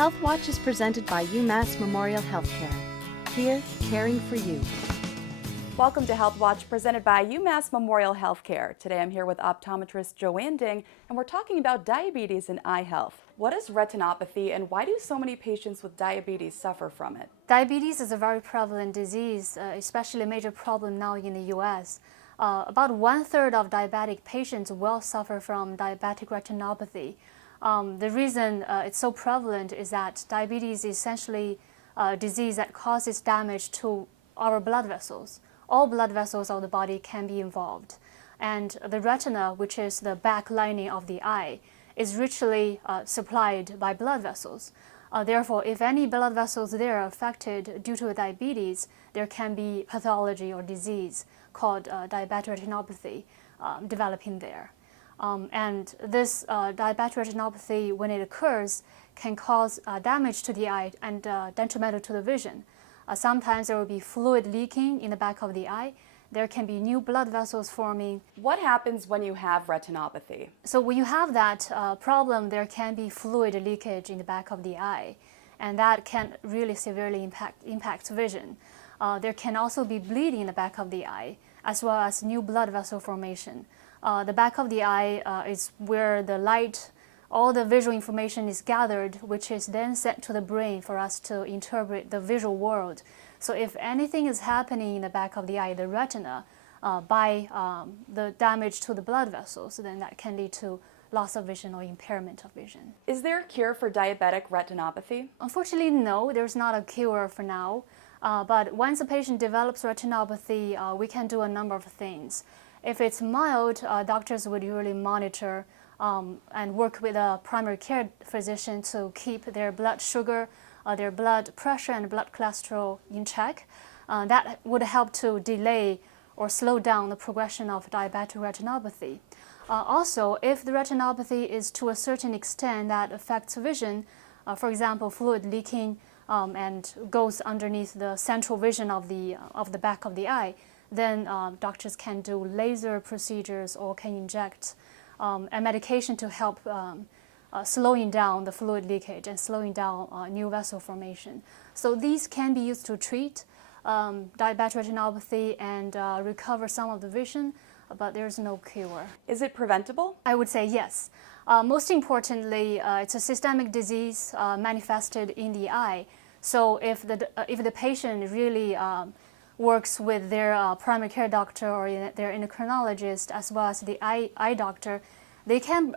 Health Watch is presented by UMass Memorial Healthcare. Here, caring for you. Welcome to Health Watch, presented by UMass Memorial Healthcare. Today I'm here with optometrist Joanne Ding, and we're talking about diabetes and eye health. What is retinopathy, and why do so many patients with diabetes suffer from it? Diabetes is a very prevalent disease, especially a major problem now in the U.S. About 1/3 of diabetic patients will suffer from diabetic retinopathy. The reason it's so prevalent is that diabetes is essentially a disease that causes damage to our blood vessels. All blood vessels of the body can be involved. And the retina, which is the back lining of the eye, is richly supplied by blood vessels. Therefore, if any blood vessels there are affected due to diabetes, there can be pathology or disease called diabetic retinopathy developing there. And this diabetic retinopathy, when it occurs, can cause damage to the eye and detrimental to the vision. Sometimes there will be fluid leaking in the back of the eye. There can be new blood vessels forming. What happens when you have retinopathy? So when you have that problem, there can be fluid leakage in the back of the eye, and that can really severely impact vision. There can also be bleeding in the back of the eye, as well as new blood vessel formation. The back of the eye is where the light, all the visual information is gathered, which is then sent to the brain for us to interpret the visual world. So if anything is happening in the back of the eye, the retina, by the damage to the blood vessels, then that can lead to loss of vision or impairment of vision. Is there a cure for diabetic retinopathy? Unfortunately, no, there's not a cure for now. But once a patient develops retinopathy, we can do a number of things. If it's mild, doctors would usually monitor and work with a primary care physician to keep their blood sugar, their blood pressure and blood cholesterol in check. That would help to delay or slow down the progression of diabetic retinopathy. Also, if the retinopathy is to a certain extent that affects vision, for example, fluid leaking and goes underneath the central vision of the back of the eye, then doctors can do laser procedures or can inject a medication to help slowing down the fluid leakage and slowing down new vessel formation. So these can be used to treat diabetic retinopathy and recover some of the vision, but there's no cure. Is it preventable? I would say yes. Most importantly, it's a systemic disease manifested in the eye. So if the patient really works with their primary care doctor or their endocrinologist as well as the eye doctor, they can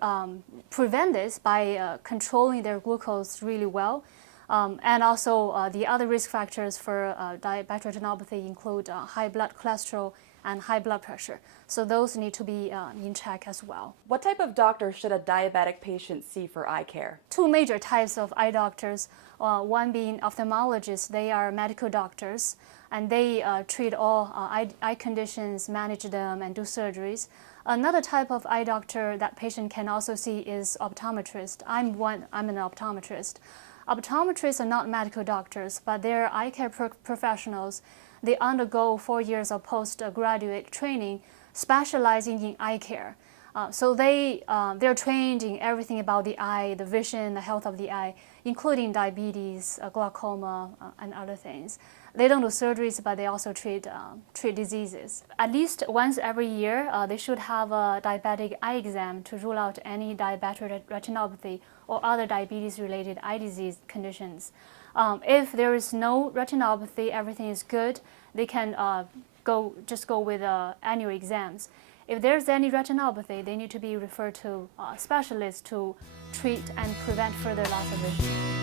prevent this by controlling their glucose really well. And also the other risk factors for diabetic retinopathy include high blood cholesterol and high blood pressure. So those need to be in check as well. What type of doctor should a diabetic patient see for eye care? Two major types of eye doctors, one being ophthalmologists. They are medical doctors, and they treat all eye conditions, manage them, and do surgeries. Another type of eye doctor that patient can also see is optometrist. I'm an optometrist. Optometrists are not medical doctors, but they're eye care professionals. They undergo 4 years of postgraduate training specializing in eye care. So they're trained in everything about the eye, the vision, the health of the eye, including diabetes, glaucoma, and other things. They don't do surgeries, but they also treat diseases. At least once every year, they should have a diabetic eye exam to rule out any diabetic retinopathy or other diabetes-related eye disease conditions. If there is no retinopathy, everything is good, they can just go with annual exams. If there's any retinopathy, they need to be referred to specialists to treat and prevent further loss of vision.